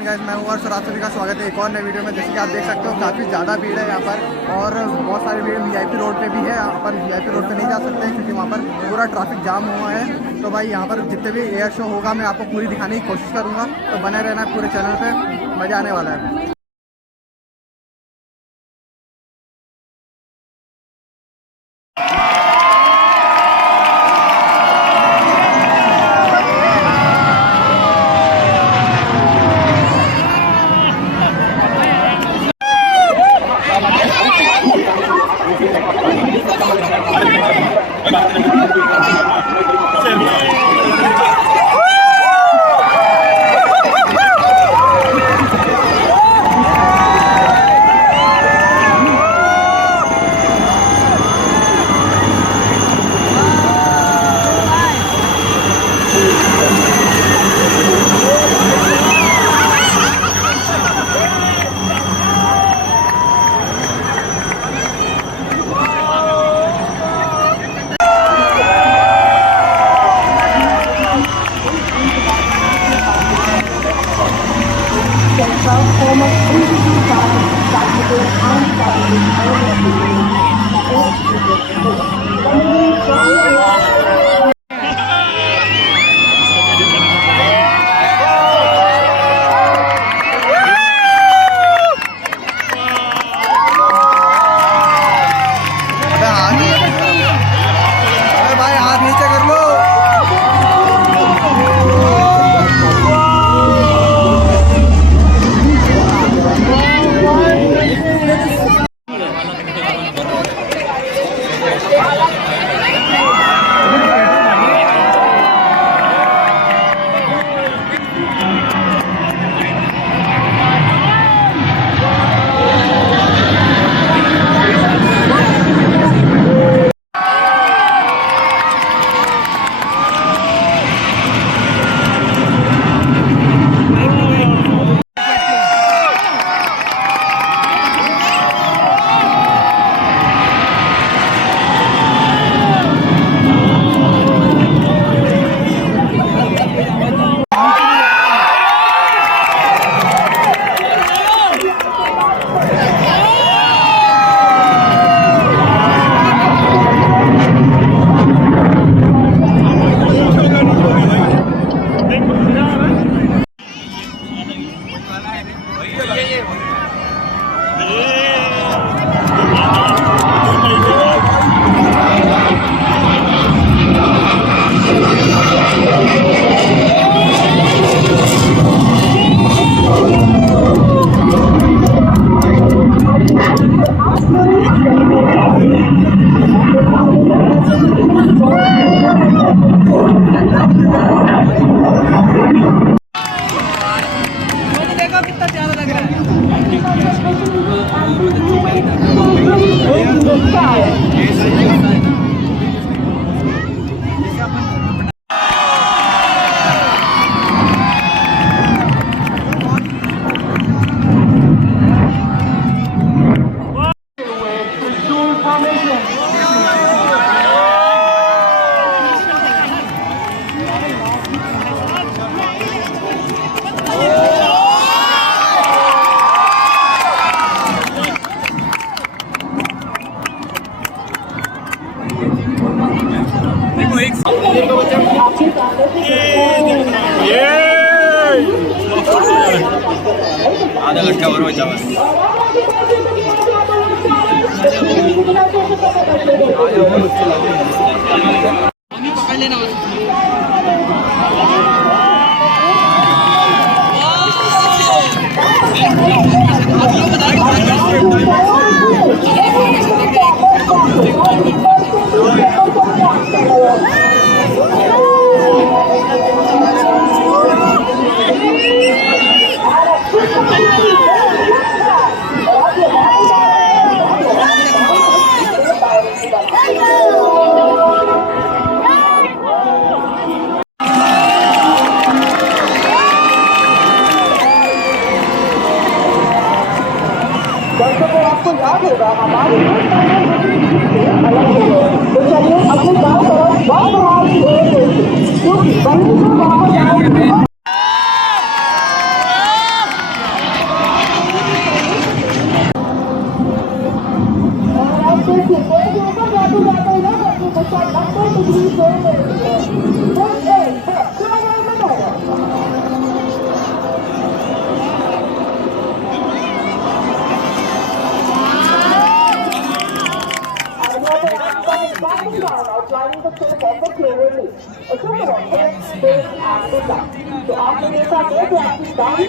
गाइस मैं हूँ और आप सभी का स्वागत है एक और नए वीडियो में। जैसे कि आप देख सकते हो काफ़ी ज़्यादा भीड़ है यहाँ पर और बहुत सारी भीड़ वीआईपी रोड पे भी है। यहाँ पर वीआईपी रोड पे नहीं जा सकते क्योंकि वहाँ पर पूरा ट्रैफिक जाम हुआ है। तो भाई यहाँ पर जितने भी एयर शो होगा मैं आपको पूरी दिखाने की कोशिश करूँगा, तो बने रहना पूरे चैनल पर, मज़ा आने वाला है। आधा घंटा और बचा बस। पकड़ लेना आपको याद होगा हमारे तो चलिए अपने गाँव तरफ क्योंकि लगेगा। तो आप मेरे साथ है तो आपकी गाड़ी